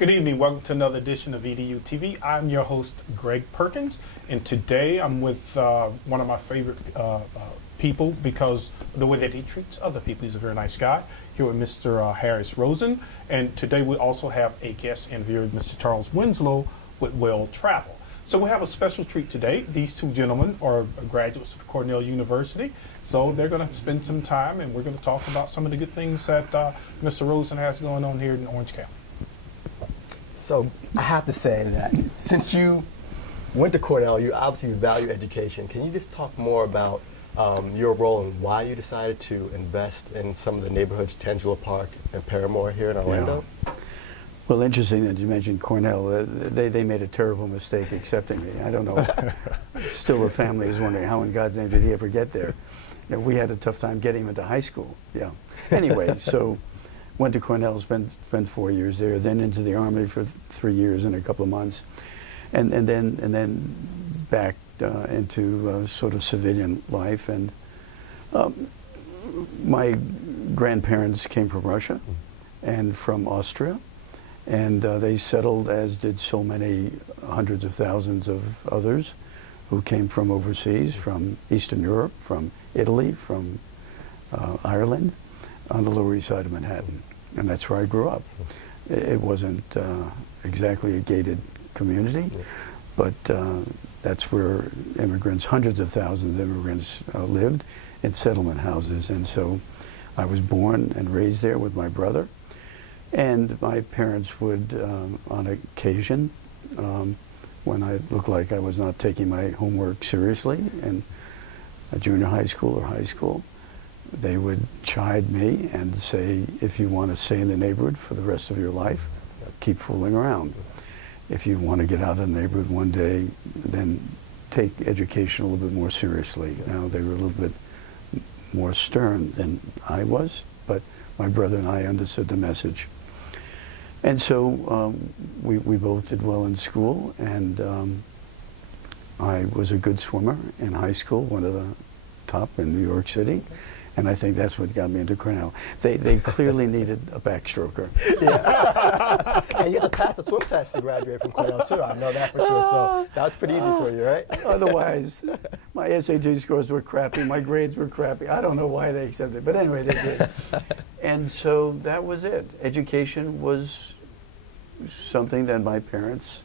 Good evening. Welcome to another edition of EduTV. I'm your host, Greg Perkins, and today I'm with one of my favorite people because of the way that he treats other people. He's a very nice guy. Here with Mr. Harris Rosen, and today we also have a guest interviewer, Mr. Charles Winslow with Well Travel. So we have a special treat today. These two gentlemen are graduates of Cornell University, so they're going to spend some time, and we're going to talk about some of the good things that Mr. Rosen has going on here in Orange County. So I have to say that since you went to Cornell, you obviously value education. Can you just talk more about your role and why you decided to invest in some of the neighborhoods, Tangelo Park and Paramore here in Orlando? Yeah. Well, interesting that you mentioned Cornell. They made a terrible mistake accepting me. I don't know. Still, the family is wondering how in God's name did he ever get there. You know, we had a tough time getting him into high school. Yeah. Anyway, so went to Cornell, spent 4 years there, then into the Army for 3 years and a couple of months, and then back into sort of civilian life. And my grandparents came from Russia and from Austria, and they settled, as did so many hundreds of thousands of others who came from overseas, from Eastern Europe, from Italy, from Ireland, on the Lower East Side of Manhattan. And that's where I grew up. It wasn't exactly a gated community, but that's where immigrants, hundreds of thousands of immigrants lived in settlement houses. And so I was born and raised there with my brother. And my parents would, on occasion, when I looked like I was not taking my homework seriously in a junior high school or high school, they would chide me and say, if you want to stay in the neighborhood for the rest of your life, keep fooling around. If you want to get out of the neighborhood one day, then take education a little bit more seriously. Now, they were a little bit more stern than I was, but my brother and I understood the message. And so we both did well in school, and I was a good swimmer in high school, one of the top in New York City. And I think that's what got me into Cornell. They clearly needed a backstroker. Yeah. And you had to pass the swim test to graduate from Cornell, too. I know that for sure. So that was pretty easy for you, right? Otherwise, my SAT scores were crappy. My grades were crappy. I don't know why they accepted, but anyway, they did. And so that was it. Education was something that my parents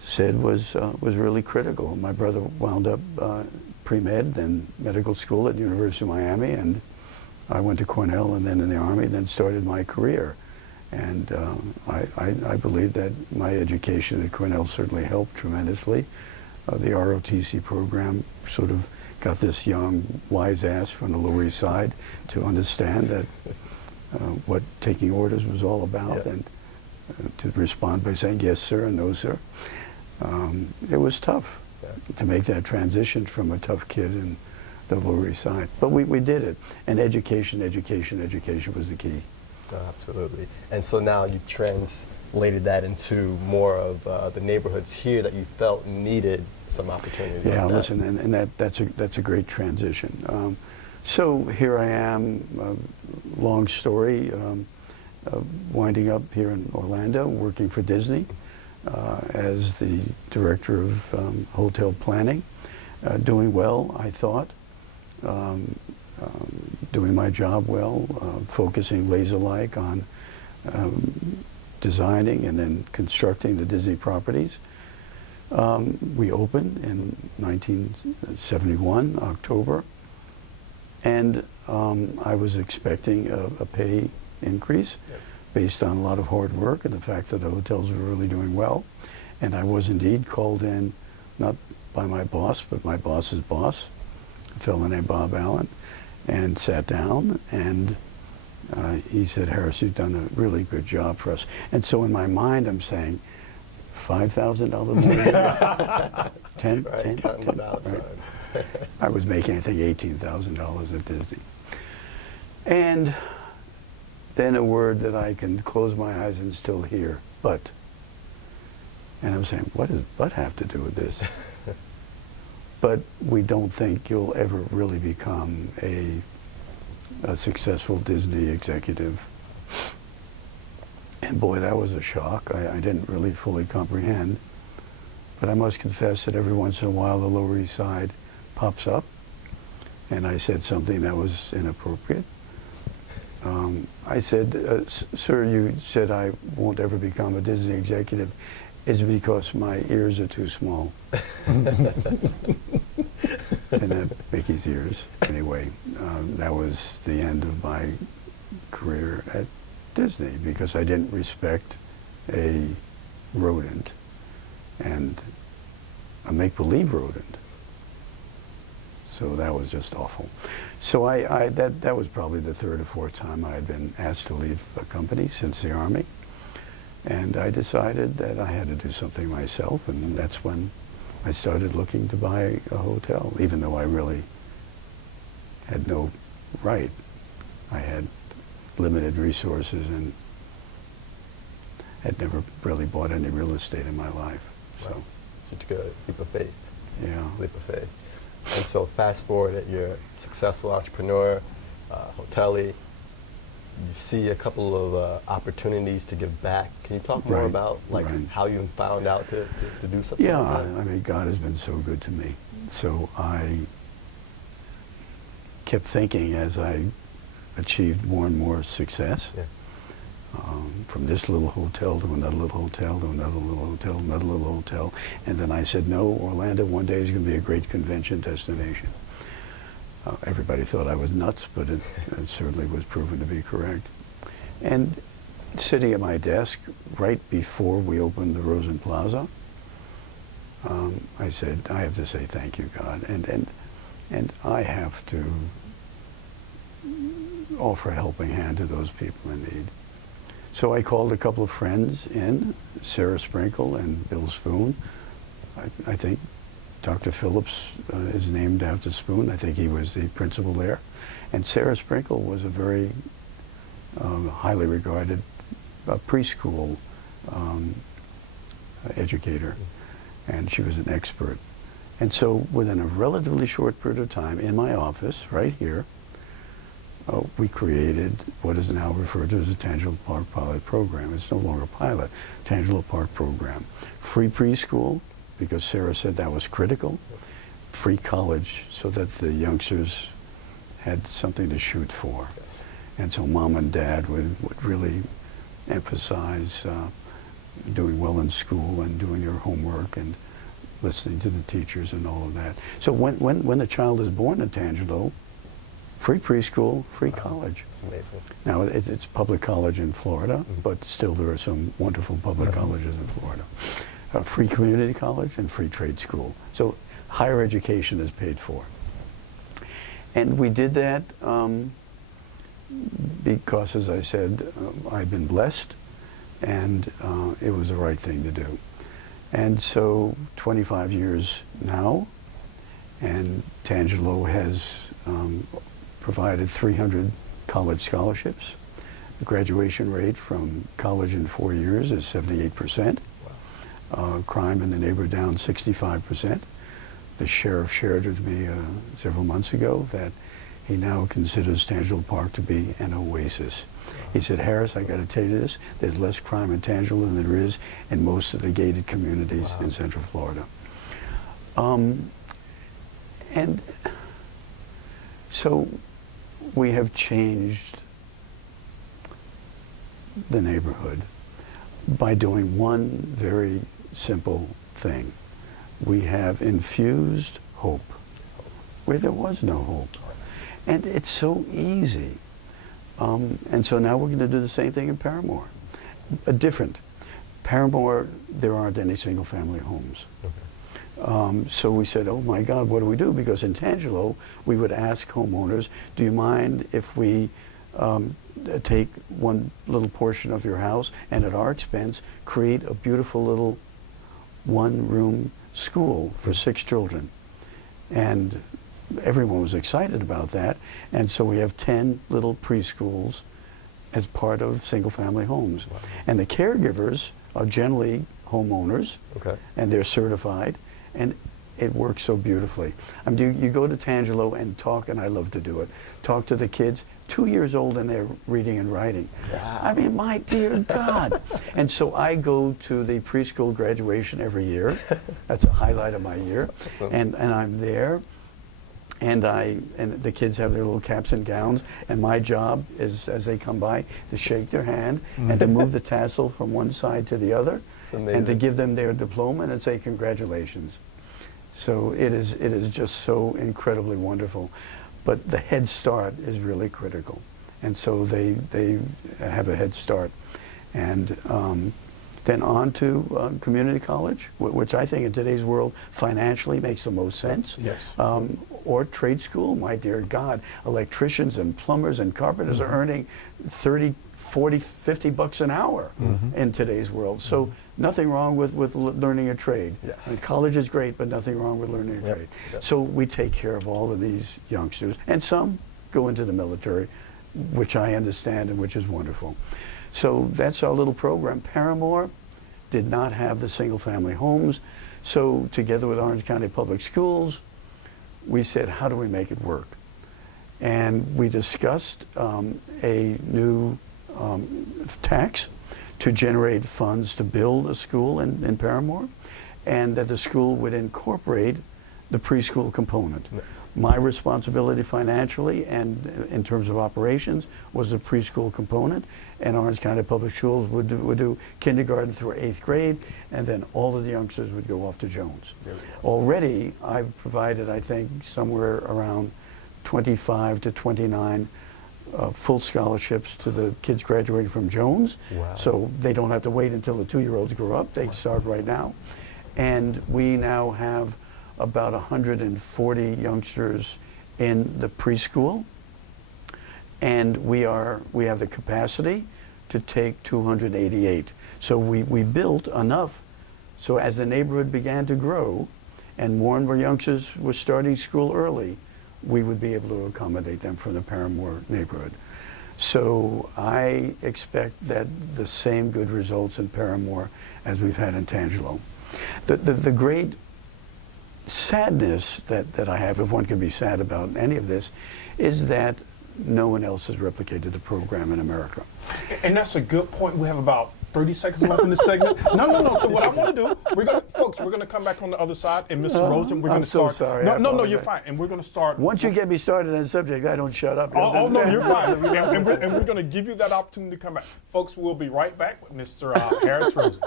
said was really critical. My brother wound up pre-med, then medical school at the University of Miami, and I went to Cornell and then in the Army, and then started my career. And I believe that my education at Cornell certainly helped tremendously. The ROTC program sort of got this young, wise ass from the Lower East Side to understand that what taking orders was all about, and to respond by saying yes, sir, and no, sir. It was tough to make that transition from a tough kid in the Lower East Side. But we did it. And education was the key. Absolutely. And so now you've translated that into more of the neighborhoods here that you felt needed some opportunity. Yeah, like listen, and that's a great transition. So here I am, long story, winding up here in Orlando, working for Disney. As the director of hotel planning, doing well, I thought, doing my job well, focusing laser-like on designing and then constructing the Disney properties. We opened in 1971, October, and I was expecting a pay increase. Based on a lot of hard work and the fact that the hotels were really doing well. And I was indeed called in, not by my boss, but my boss's boss, a fellow named Bob Allen, and sat down, and he said, Harris, you've done a really good job for us. And so in my mind, I'm saying, $5,000 more? 10, Right, 10, 10, right. I was making, I think, $18,000 at Disney. And then a word that I can close my eyes and still hear, but. And I'm saying, what does but have to do with this? But we don't think you'll ever really become a successful Disney executive. And boy, that was a shock. I didn't really fully comprehend. But I must confess that every once in a while the Lower East Side pops up, and I said something that was inappropriate. I said, sir, you said I won't ever become a Disney executive. Is it because my ears are too small? Didn't have Mickey's ears. Anyway, that was the end of my career at Disney because I didn't respect a rodent and a make-believe rodent. So that was just awful. So that was probably the third or fourth time I had been asked to leave a company since the Army. And I decided that I had to do something myself, and that's when I started looking to buy a hotel, even though I really had no right. I had limited resources and had never really bought any real estate in my life. So you took a leap of faith. Yeah. Leap of faith. And so fast forward that you're a successful entrepreneur, hotelier, you see a couple of opportunities to give back. Can you talk more about how you found out to do something Yeah, like that? I mean, God has been so good to me. So I kept thinking as I achieved more and more success, from this little hotel to another little hotel to another little hotel, another little hotel. And then I said, no, Orlando one day is going to be a great convention destination. Everybody thought I was nuts, but it certainly was proven to be correct. And sitting at my desk right before we opened the Rosen Plaza, I said, I have to say thank you, God, and I have to offer a helping hand to those people in need. So I called a couple of friends in, Sarah Sprinkle and Bill Spoon. I think Dr. Phillips is named after Spoon. I think he was the principal there. And Sarah Sprinkle was a very highly regarded preschool educator, and she was an expert. And so within a relatively short period of time in my office, right here, we created what is now referred to as a Tangelo Park pilot program. It's no longer a pilot, Tangelo Park program. Free preschool, because Sarah said that was critical. Free college, so that the youngsters had something to shoot for. Yes. And so mom and dad would really emphasize doing well in school and doing your homework and listening to the teachers and all of that. So when a child is born in Tangelo, free preschool, free college. It's amazing. Now, it's public college in Florida, but still there are some wonderful public colleges in Florida. Free community college and free trade school. So higher education is paid for. And we did that because, as I said, I've been blessed, and it was the right thing to do. And so 25 years now, and Tangelo has provided 300 college scholarships. The graduation rate from college in 4 years is 78%. Crime in the neighborhood down 65%. The sheriff shared with me several months ago that he now considers Tangelo Park to be an oasis. He said, Harris, I got to tell you this, there's less crime in Tangelo than there is in most of the gated communities in Central Florida. And so we have changed the neighborhood by doing one very simple thing. We have infused hope where there was no hope. And it's so easy. And so now we're going to do the same thing in Paramore. Different. Paramore, there aren't any single-family homes. So we said, oh my God, what do we do? Because in Tangelo, we would ask homeowners, do you mind if we take one little portion of your house and at our expense create a beautiful little one-room school for 6 children? And everyone was excited about that. And so we have 10 little preschools as part of single-family homes. Wow. And the caregivers are generally homeowners, Okay. and they're certified. And it works so beautifully. I mean, you go to Tangelo and talk, and I love to do it, talk to the kids, 2 years old and they're reading and writing. Wow. I mean, my dear God. And so I go to the preschool graduation every year. That's a highlight of my year. Awesome. And I'm there. And the kids have their little caps and gowns, and my job is, as they come by, to shake their hand and to move the tassel from one side to the other, and to give them their diploma and say congratulations. So it is just so incredibly wonderful, but the head start is really critical, and so they have a head start, and then on to community college, which I think in today's world financially makes the most sense. Yes. Or trade school, my dear God, electricians and plumbers and carpenters are earning 30, 40, 50 bucks an hour in today's world. So nothing wrong with learning a trade. Yes. I mean, college is great, but nothing wrong with learning a trade. Yep. So we take care of all of these youngsters, and some go into the military, which I understand and which is wonderful. So that's our little program. Paramore did not have the single-family homes, so together with Orange County Public Schools, we said, how do we make it work? And we discussed a new tax to generate funds to build a school in Paramore, and that the school would incorporate the preschool component. Nice. My responsibility financially and in terms of operations was the preschool component, and Orange County Public Schools would do kindergarten through 8th grade, and then all of the youngsters would go off to Jones. Already, I've provided, I think, somewhere around 25 to 29 full scholarships to the kids graduating from Jones. Wow. So they don't have to wait until the 2-year-olds grow up. They start right now. And we now have about 140 youngsters in the preschool, and we have the capacity to take 288. So we built enough, so as the neighborhood began to grow and more youngsters were starting school early, we would be able to accommodate them from the Paramore neighborhood. So I expect that the same good results in Paramore as we've had in Tangelo. The great sadness that I have, if one can be sad about any of this, is that no one else has replicated the program in America. And that's a good point. We have about 30 seconds left in this segment. No. So what I want to do, we're going to come back on the other side, and Mr. Rosen, we're going to start. I'm so sorry. No, you're fine. And we're going to start. Once you get me started on the subject, I don't shut up. Oh no, you're fine. and we're going to give you that opportunity to come back. Folks, we'll be right back with Mr. Harris Rosen.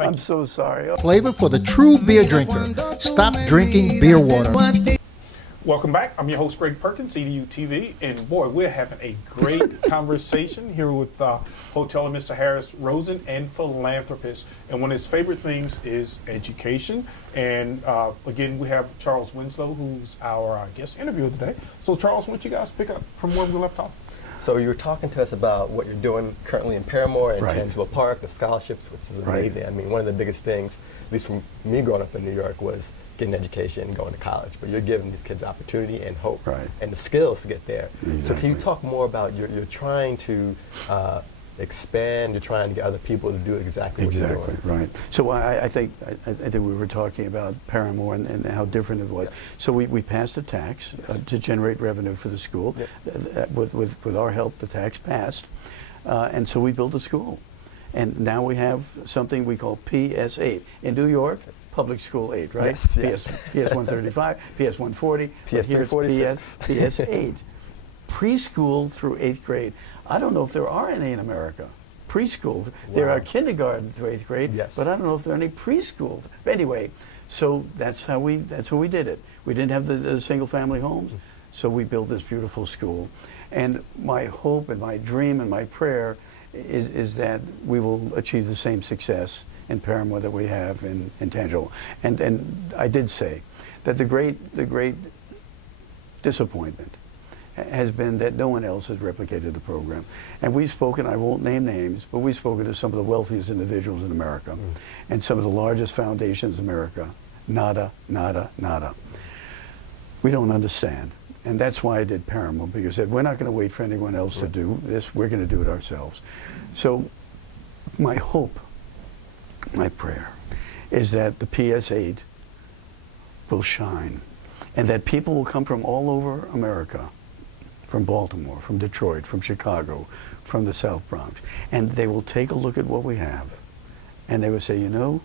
I'm so sorry. Flavor for the true beer drinker. Stop drinking beer water. Welcome back. I'm your host, Greg Perkins, EduTV, and boy, we're having a great conversation here with hotelier Mr. Harris Rosen and philanthropist. And one of his favorite things is education. And again, we have Charles Winslow, who's our guest interviewer today. So Charles, why don't you guys pick up from where we left off? So you were talking to us about what you're doing currently in Paramore and Right. Tangelo Park, the scholarships, which is amazing. I mean, one of the biggest things, at least from me growing up in New York, was getting an education and going to college. But you're giving these kids opportunity and hope Right. and the skills to get there. So Exactly. can you talk more about you're trying to expand, you're trying to get other people to do exactly what you're Exactly, doing? right. So I think we were talking about Paramore and how different it was. Yes. So we passed a tax to generate revenue for the school. Yep. With our help, the tax passed. And so we built a school. And now we have something we call PS8. In New York, public school 8, right? Yes, yes. PS 135, PS 140, PS 346. PS 8. Preschool through 8th grade. I don't know if there are any in America. Preschool. There Wow. are kindergarten through 8th grade, Yes. but I don't know if there are any preschool. Anyway, so that's how we did it. We didn't have the single family homes, so we built this beautiful school. And my hope and my dream and my prayer is that we will achieve the same success in Paramore that we have in Tangelo. And I did say that the great disappointment has been that no one else has replicated the program. And we've spoken, I won't name names, but we've spoken to some of the wealthiest individuals in America and some of the largest foundations in America. Nada, nada, nada. We don't understand. And that's why I did Paramore, because I said, we're not going to wait for anyone else to do this. We're going to do it ourselves. So my hope, my prayer, is that the PS8 will shine, and that people will come from all over America, from Baltimore, from Detroit, from Chicago, from the South Bronx, and they will take a look at what we have, and they will say, you know,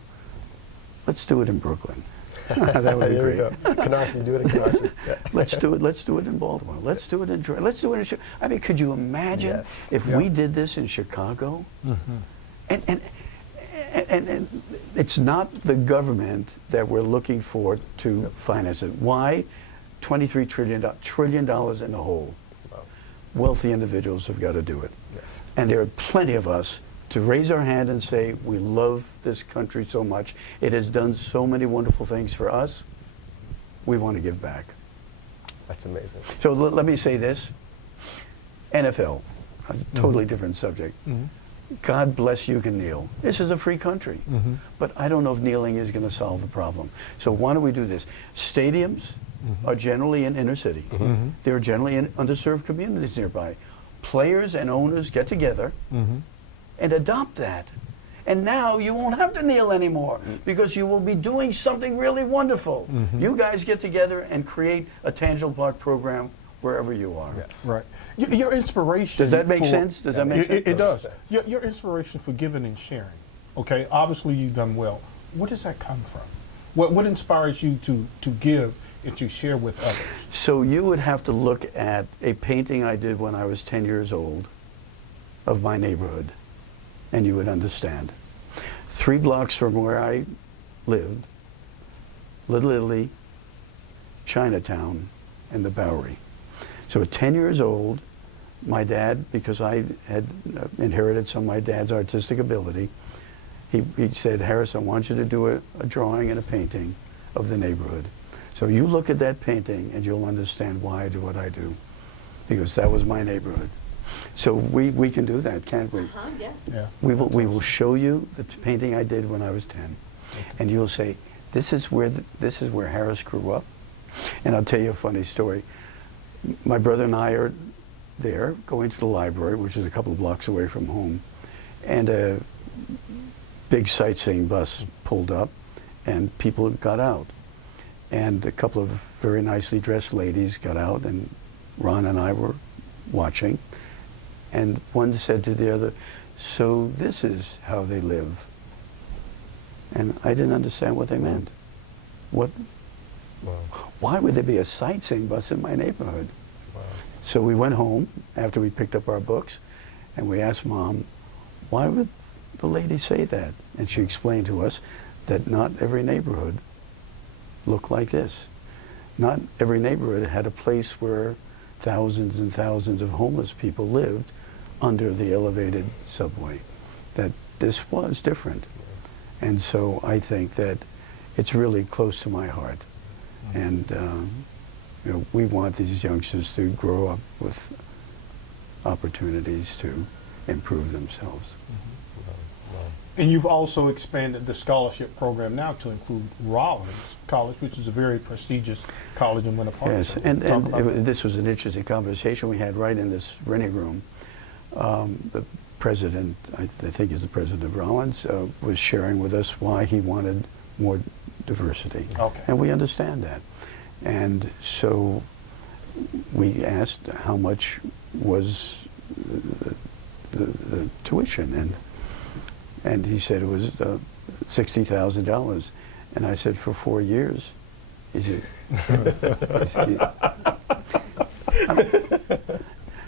let's do it in Brooklyn. That would be Here we great. go. Canarsie, do it in Canarsie. Yeah. Let's do it. Let's do it in Baltimore. Let's do it in Detroit. Let's do it in. I mean, could you imagine Yes. if we did this in Chicago? And it's not the government that we're looking for to finance it. Why? $23 trillion in the hole. Wow. Wealthy individuals have got to do it, Yes. and there are plenty of us to raise our hand and say, we love this country so much. It has done so many wonderful things for us. We want to give back. That's amazing. So let me say this. NFL, a totally different subject. God bless you can kneel. This is a free country. But I don't know if kneeling is going to solve the problem. So why don't we do this? Stadiums are generally in inner city. They're generally in underserved communities nearby. Players and owners get together and adopt that. And now you won't have to kneel anymore because you will be doing something really wonderful. You guys get together and create a Tangelo Park program wherever you are. Yes. Right. Your inspiration. Does that make for- sense? Does that make sense? It does. Sense. Your inspiration for giving and sharing. Okay. Obviously, you've done well. Where does that come from? What inspires you to give and to share with others? So you would have to look at a painting I did when I was 10 years old of my neighborhood, and you would understand. 3 blocks from where I lived, Little Italy, Chinatown, and the Bowery. So at 10 years old, my dad, because I had inherited some of my dad's artistic ability, he said, Harris, I want you to do a drawing and a painting of the neighborhood. So you look at that painting and you'll understand why I do what I do, because that was my neighborhood. So we can do that, can't we? Yes. Yeah. We will show you the painting I did when I was 10, and you'll say, this is where Harris grew up. And I'll tell you a funny story. My brother and I are there going to the library, which is a couple of blocks away from home, and a big sightseeing bus pulled up, and people got out. And a couple of very nicely dressed ladies got out, and Ron and I were watching. And one said to the other, so this is how they live. And I didn't understand what they meant. What? Wow. Why would there be a sightseeing bus in my neighborhood? Wow. So we went home after we picked up our books, and we asked Mom, why would the lady say that? And she explained to us that not every neighborhood looked like this. Not every neighborhood had a place where thousands and thousands of homeless people lived under the elevated subway. That this was different. And so I think that it's really close to my heart. And you know, we want these youngsters to grow up with opportunities to improve themselves. And you've also expanded the scholarship program now to include Rollins College, which is a very prestigious college in Winter Park. Yes, So and talk about that. this was an interesting conversation we had right in this renting room. The president, I think is the president of Rollins, was sharing with us why he wanted more diversity. Okay. And we understand that. And so we asked how much was the tuition, and he said it was $60,000. And I said, for 4 years? He said,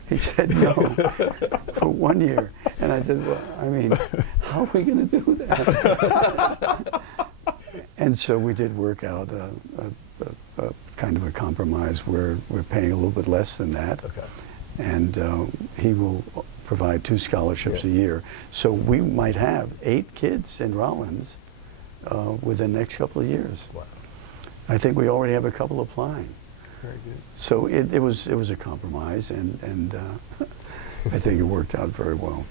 he said, no, for 1 year. And I said, well, I mean, how are we going to do that? And so we did work out a kind of a compromise where we're paying a little bit less than that. Okay. And he will provide 2 scholarships a year. So we might have 8 kids in Rollins within the next couple of years. Wow. I think we already have a couple applying. Very good. So it was a compromise, and I think it worked out very well.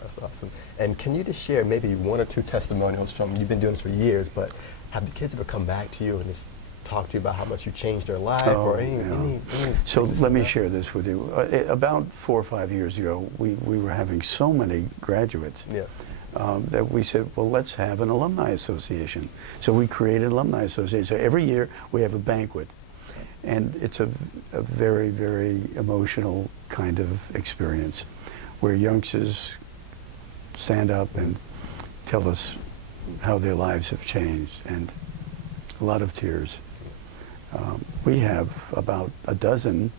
That's awesome. And can you just share maybe 1 or 2 testimonials from, you've been doing this for years, but have the kids ever come back to you and just talk to you about how much you changed their life or any So let me share this with you. About 4 or 5 years ago, we were having so many graduates. Yeah. that we said, well, let's have an alumni association. So we created an alumni association. So every year we have a banquet. And it's a very, very emotional kind of experience where youngsters stand up and tell us how their lives have changed, and a lot of tears. We have about a dozen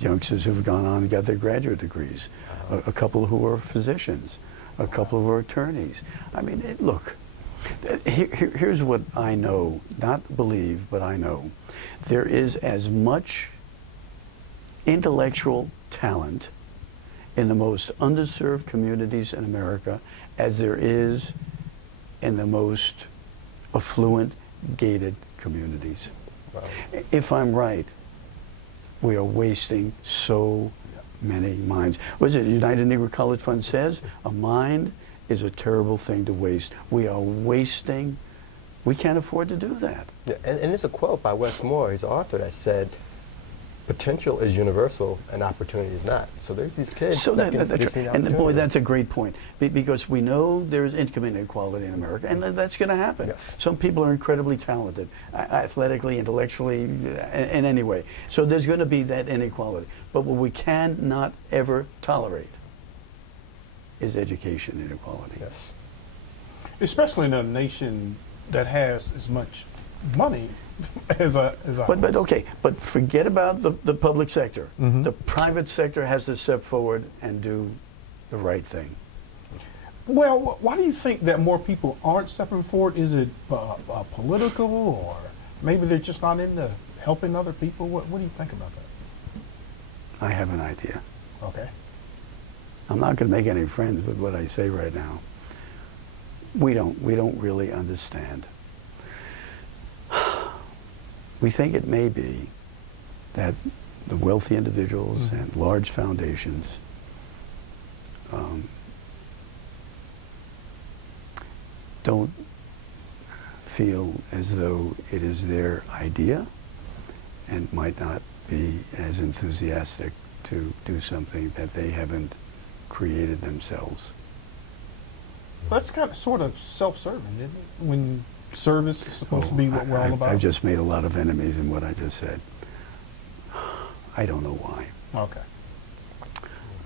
youngsters who've gone on and got their graduate degrees, a couple who are physicians, a couple who are attorneys. I mean, look, here's what I know, not believe, but I know. There is as much intellectual talent in the most underserved communities in America as there is in the most affluent, gated communities. Wow. If I'm right, we are wasting so many minds. What is it, United Negro College Fund says? A mind is a terrible thing to waste. We are wasting, we can't afford to do that. Yeah, and it's a quote by Wes Moore, he's an author, that said, potential is universal and opportunity is not. So there's these kids So that that's can right. see And boy, opportunity. that's a great point, because we know there's income inequality in America, and that's going to happen. Yes. Some people are incredibly talented, athletically, intellectually, in any way. So there's going to be that inequality. But what we cannot ever tolerate is education inequality. Yes. Especially in a nation that has as much money as a But okay, but forget about the public sector. The private sector has to step forward and do the right thing. Well, why do you think that more people aren't stepping forward? Is it political, or maybe they're just not into helping other people? What do you think about that? I have an idea. Okay. I'm not going to make any friends with what I say right now. We don't really understand. We think it may be that the wealthy individuals and large foundations don't feel as though it is their idea and might not be as enthusiastic to do something that they haven't created themselves. That's kind of sort of self-serving, isn't it? When service is supposed to be what we're all about. I've just made a lot of enemies in what I just said. I don't know why. Okay.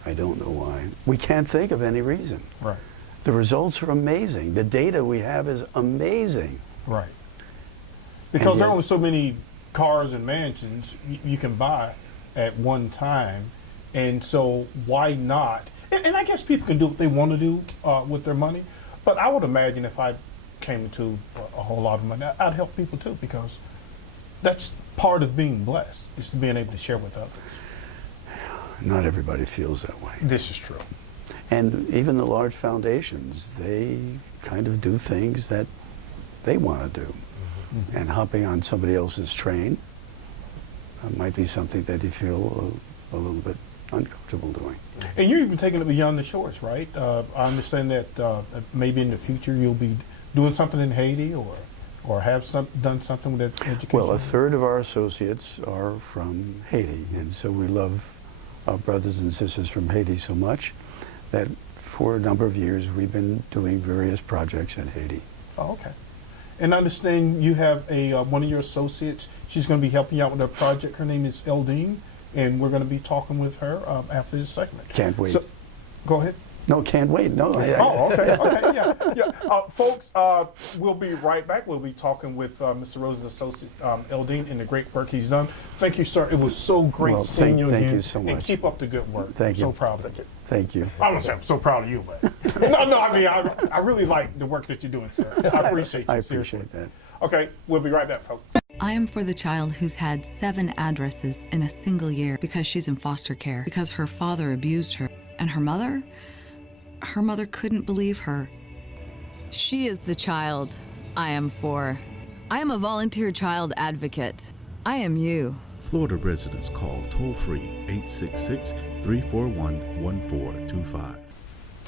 I don't know why. We can't think of any reason. Right. The results are amazing. The data we have is amazing. Right. Because there are yet- only so many cars and mansions you can buy at one time, and so why not? And I guess people can do what they want to do with their money, but I would imagine if I came into a whole lot of money, I'd help people too, because that's part of being blessed, is to being able to share with others. Not everybody feels that way. This is true. And even the large foundations, they kind of do things that they want to do. And hopping on somebody else's train might be something that you feel a little bit uncomfortable doing. And you're even taking it beyond the shores, right? I understand that maybe in the future you'll be doing something in Haiti, or have done something with education. Well, a third of our associates are from Haiti, and so we love our brothers and sisters from Haiti so much that for a number of years we've been doing various projects in Haiti. Oh, okay. And I understand you have one of your associates. She's going to be helping you out with a project. Her name is Eldine, and we're going to be talking with her after this segment. Can't wait. So, go ahead. No, can't wait. No. Oh, okay, okay, yeah. Folks, we'll be right back. We'll be talking with Mr. Rosen's associate, Eldine, and the great work he's done. Thank you, sir. It was so great Well, seeing you again. thank you so And much. keep up the good work. Thank I'm so you. proud of you. Thank you. I don't say I'm so proud of you, but no, I mean, I really like the work that you're doing, sir. I appreciate you. I seriously. appreciate that. Okay, we'll be right back, folks. I am for the child who's had 7 addresses in a single year because she's in foster care, because her father abused her. And her mother couldn't believe her. She is the child I am for. I am a volunteer child advocate. I am you. Florida residents call toll-free 866-341-1425.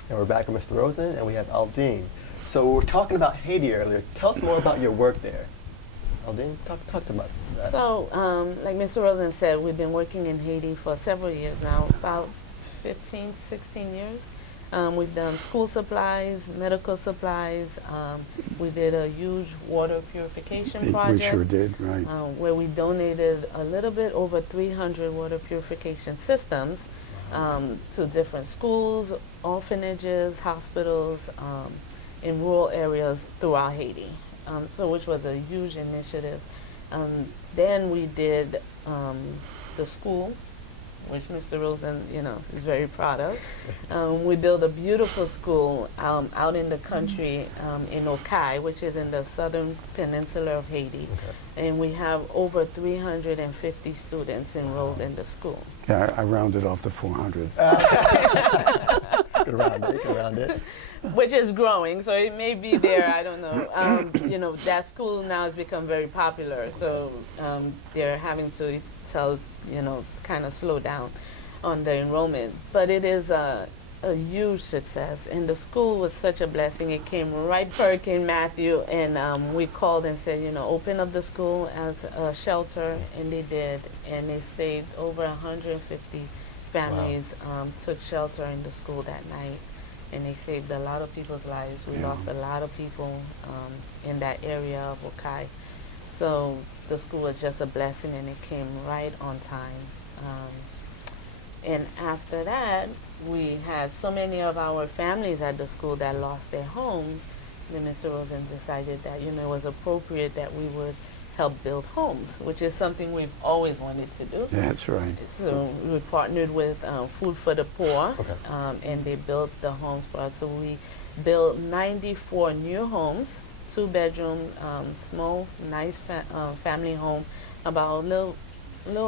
And we're back with Mr. Rosen, and we have Aldine. So we were talking about Haiti earlier. Tell us more about your work there. Aldine, talk about that. So, like Mr. Rosen said, we've been working in Haiti for several years now, about 15, 16 years. We've done school supplies, medical supplies. We did a huge water purification project. We sure did, right. Where we donated a little bit over 300 water purification systems to different schools, orphanages, hospitals in rural areas throughout Haiti. Which was a huge initiative. Then we did the school, which Mr. Rosen, is very proud of. We built a beautiful school out in the country in Okai, which is in the southern peninsula of Haiti. Okay. And we have over 350 students enrolled in the school. Yeah, I rounded off to 400. Good around it. Which is growing, so it may be there, I don't know. That school now has become very popular, so they're having to kind of slow down on the enrollment. But it is a huge success, and the school was such a blessing. It came right Hurricane Matthew, and we called and said, open up the school as a shelter, and they did, and they saved over 150 families. Took shelter in the school that night. And they saved a lot of people's lives. We lost a lot of people in that area of Okai. So the school was just a blessing, and it came right on time. And after that, we had so many of our families at the school that lost their homes. Then Mr. Rosen decided that it was appropriate that we would help build homes, which is something we've always wanted to do. That's right. So we partnered with Food for the Poor, and they built the homes for us. So we built 94 new homes, 2-bedroom, small, nice family home, about a little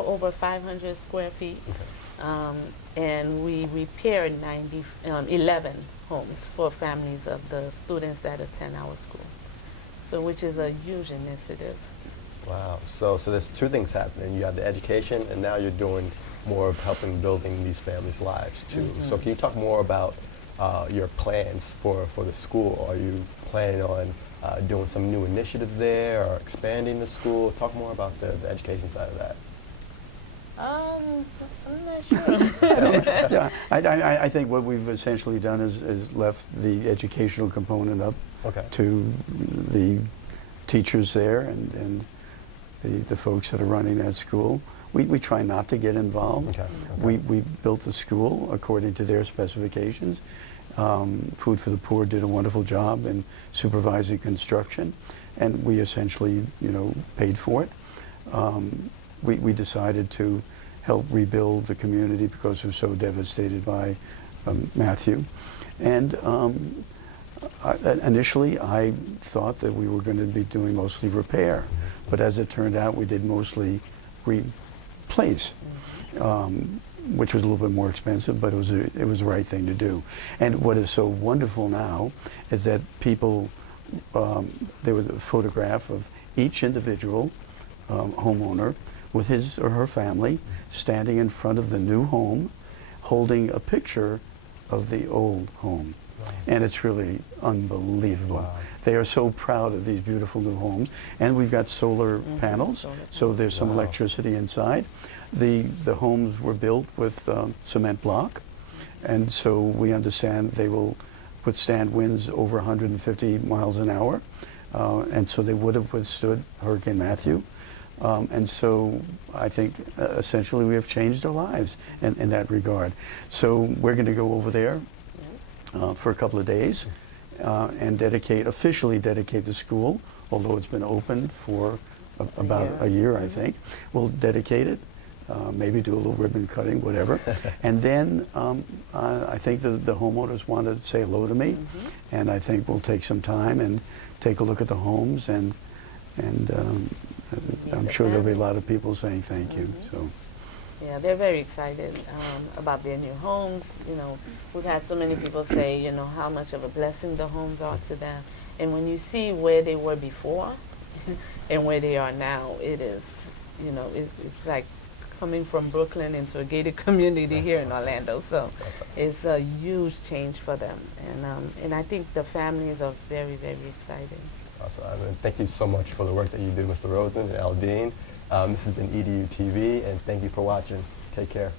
over 500 square feet. And we repaired 11 homes for families of the students that attend our school. So which is a huge initiative. Wow. So there's two things happening. You have the education, and now you're doing more of helping building these families' lives too. So can you talk more about your plans for the school? Are you planning on doing some new initiatives there, or expanding the school? Talk more about the education side of that. I'm not sure. Yeah, I think what we've essentially done is left the educational component up to the teachers there and the folks that are running that school. We try not to get involved. We built the school according to their specifications. Food for the Poor did a wonderful job in supervising construction, and we essentially, paid for it. We decided to help rebuild the community because it was so devastated by Matthew. And initially, I thought that we were going to be doing mostly repair, but as it turned out, we did mostly replace, which was a little bit more expensive, but it was the right thing to do. And what is so wonderful now is that people, there was a photograph of each individual homeowner with his or her family standing in front of the new home, holding a picture of the old home. And it's really unbelievable. They are so proud of these beautiful new homes. And we've got solar panels, so there's some electricity inside. The homes were built with cement block, and so we understand they will withstand winds over 150 miles an hour, and so they would have withstood Hurricane Matthew. And so I think essentially we have changed our lives in that regard. So we're going to go over there for a couple of days and officially dedicate the school, although it's been open for about a year, I think. We'll dedicate it, maybe do a little ribbon cutting, whatever. And then I think the homeowners want to say hello to me, and I think we'll take some time and take a look at the homes, and I'm sure there'll be a lot of people saying thank you. So. Yeah, they're very excited about their new homes. We've had so many people say, how much of a blessing the homes are to them. And when you see where they were before and where they are now, it is, it's like coming from Brooklyn into a gated community here in Orlando. So it's a huge change for them. And I think the families are very, very excited. Awesome. And thank you so much for the work that you do, Mr. Rosen and Aldine. This has been EduTV, and thank you for watching. Take care.